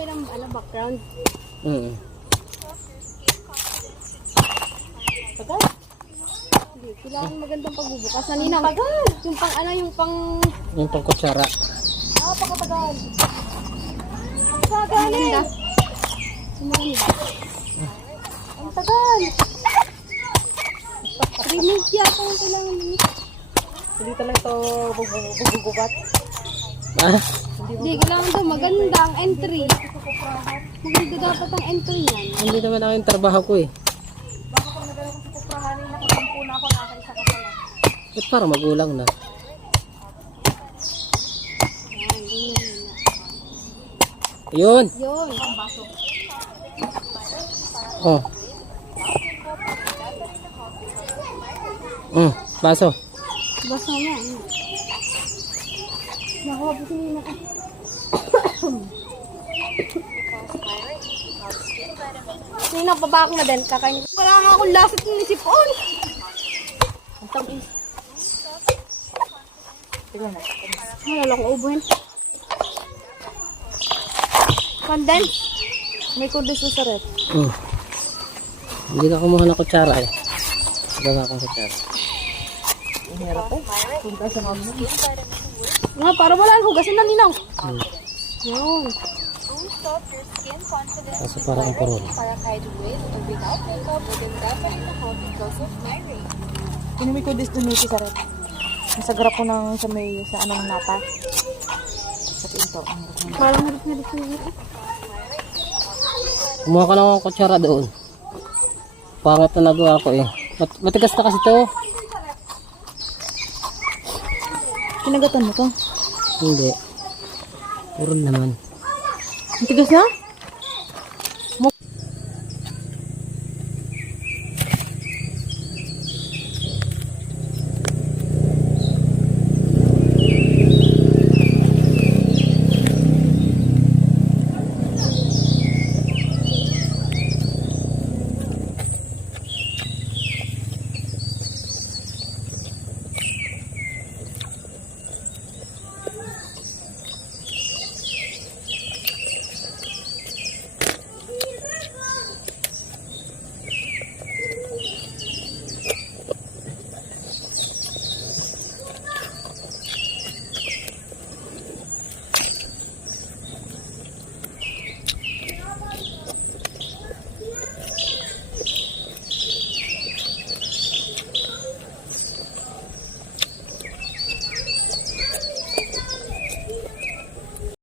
okay lang background. Tagal. Hindi, kailangan magandang pagbubukas. Naninang, yung pang Yung pang kutsara. Napakatagal. maganda. Maganda. Ang tagal. 3 minutes yata yung kailangan minutes. Hindi talaga ito bugugat. Ah? Hindi, kailangan daw maganda ang entry. Maganda dapat ang entry yan. Hindi naman ako yung trabaho ko eh. Baka kung nagalaw ko sa kuprahanin, nakakampu na ako, nakaisa ka pala. Ba't parang magulang na? Yun! Yun. Oh. Baso. Basta na. Nakuha po sila na. Nina, baba ako na din. Kakain. Wala nga akong lasat ng nisipon. Ang tamis. Tignan na. Wala akong ubuhin. Condense. May kundis na sa rep. Hindi na kumuha ng kutsara eh. Baba akong kutsara. Ang hirap eh. Kung ka sa mga Nga, para wala ang hugasin na ninaw. Yun. Kaso parang ang parol. Kung may kundis doon sa rep. Nasa grap ko ng sa may sa anong nata. Sa pinto. Ang hirap na. Parang halit na dito. Kumuha ka ng kutsara doon. Pangat na nagawa ko eh. Matigas na kasi to. Kinagatan mo to? Hindi. Puro naman. Ang tigas na?